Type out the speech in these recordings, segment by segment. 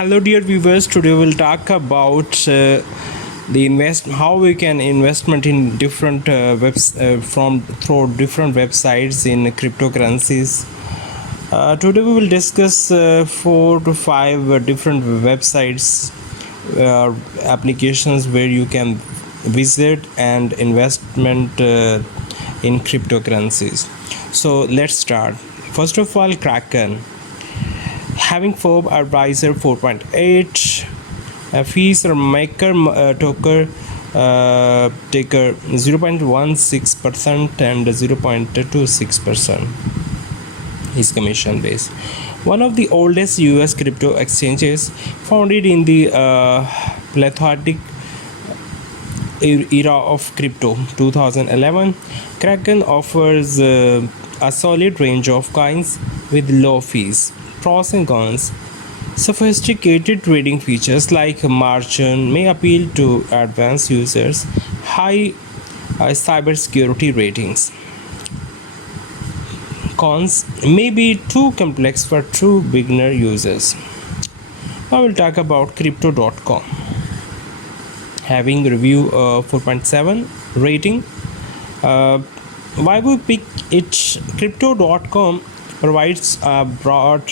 Hello, dear viewers. Today we'll talk about how we can investment in different from through different websites in cryptocurrencies. Today we will discuss 4 to 5 different websites, applications where you can visit and investment in cryptocurrencies. So let's start. First of all, Kraken. Having Fob Advisor 4.8 fees or maker token taker 0.16% and 0.26% is commission based. One of the oldest US crypto exchanges, founded in the plethoric era of crypto 2011, Kraken offers a solid range of coins with low fees. Pros and cons. Sophisticated trading features like margin may appeal to advanced users. High cybersecurity ratings. Cons may be too complex for true beginner users. Now we'll talk about crypto.com. Having review 4.7 rating. Why we pick it? Crypto.com provides a broad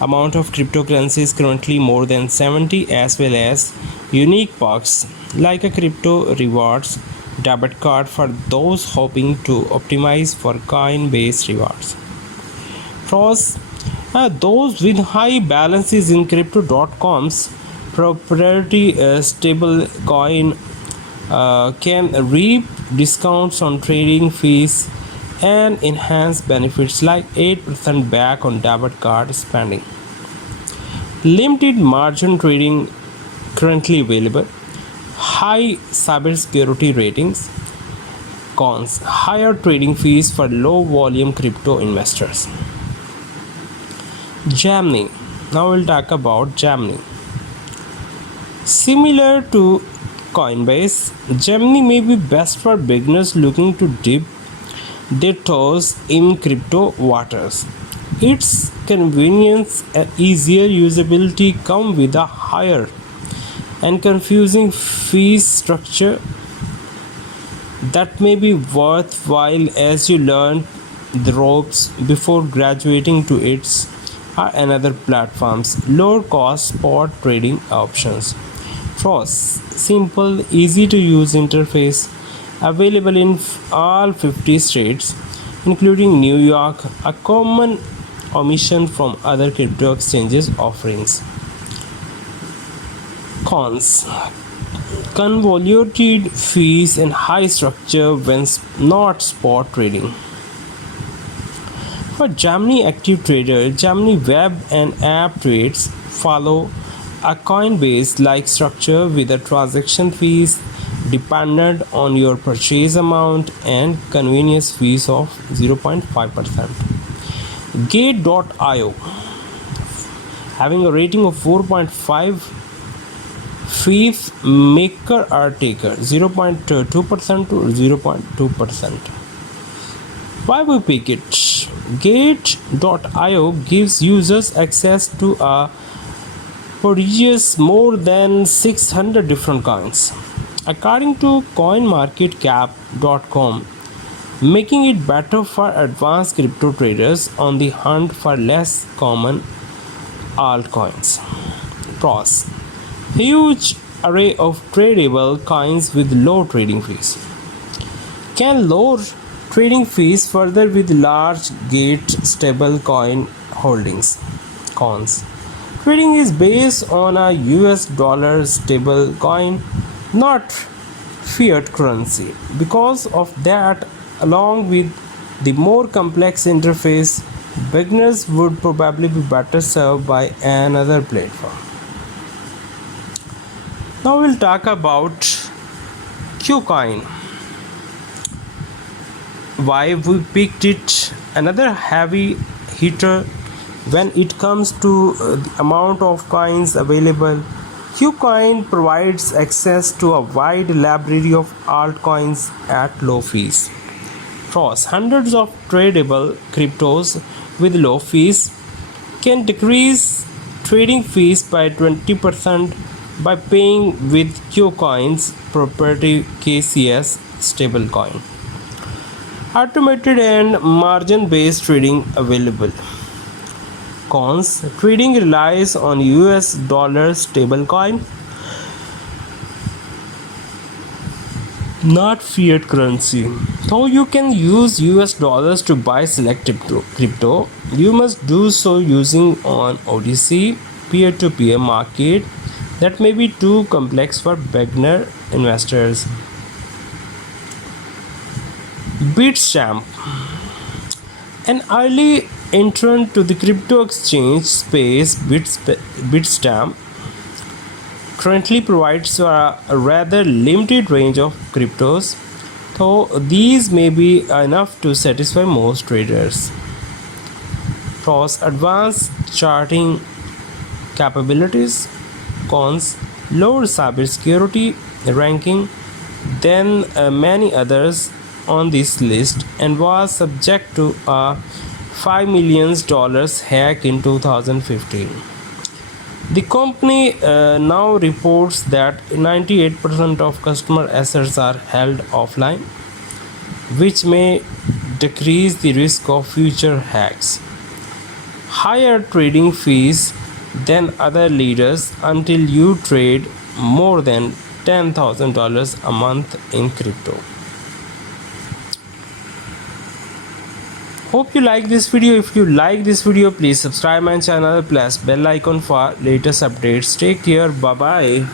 amount of cryptocurrencies, currently more than 70, as well as unique perks like a crypto rewards debit card for those hoping to optimize for coin-based rewards. Pros: those with high balances in crypto.com's proprietary stable coin can reap discounts on trading fees and enhanced benefits like 8% back on debit card spending. Limited margin trading currently available. High cybersecurity ratings. Cons: higher trading fees for low volume crypto investors. Gemini. Now we'll talk about Gemini. Similar to Coinbase, Gemini may be best for beginners looking to dip their toes in crypto waters. Its convenience and easier usability come with a higher and confusing fee structure that may be worthwhile as you learn the ropes before graduating to its or another platforms. Lower cost spot trading options. Pros: simple, easy to use interface, available in all 50 states, including New York, a common omission from other crypto exchanges offerings. Cons: convoluted fees and high structure when not spot trading. For Gemini active trader, Gemini web and app trades follow a Coinbase-like structure with a transaction fees dependent on your purchase amount and convenience fees of 0.5%. Gate.io, having a rating of 4.5, fees maker or taker 0.2% to 0.2%. Why we pick it? Gate.io gives users access to a prodigious more than 600 different coins, according to CoinMarketCap.com, making it better for advanced crypto traders on the hunt for less common altcoins. Pros: huge array of tradable coins with low trading fees. Can lower trading fees further with large Gate stable coin holdings. Cons: trading is based on a US dollar stable coin, not fiat currency. Because of that, along with the more complex interface, beginners would probably be better served by another platform. Now we'll talk about KuCoin. Why we picked it? Another heavy hitter when it comes to the amount of coins available. KuCoin provides access to a wide library of altcoins at low fees. Pros: hundreds of tradable cryptos with low fees can decrease trading fees by 20% by paying with Qcoin's proprietary KCS stablecoin. Automated and margin based trading available. Cons: trading relies on US dollar stablecoin, not fiat currency. Though you can use US dollars to buy selected crypto, you must do so using an OTC peer-to-peer market that may be too complex for beginner investors. Bitstamp, an early entrant to the crypto exchange space, Bitstamp currently provides a rather limited range of cryptos, though these may be enough to satisfy most traders. Pros: advanced charting capabilities. Cons: lower cybersecurity ranking than many others on this list, and was subject to a $5 million hack in 2015. The company now reports that 98% of customer assets are held offline, which may decrease the risk of future hacks. Higher trading fees than other leaders until you trade more than $10,000 a month in crypto. Hope you like this video. If you like this video, please subscribe my channel, plus bell icon for latest updates. Take care. Bye bye.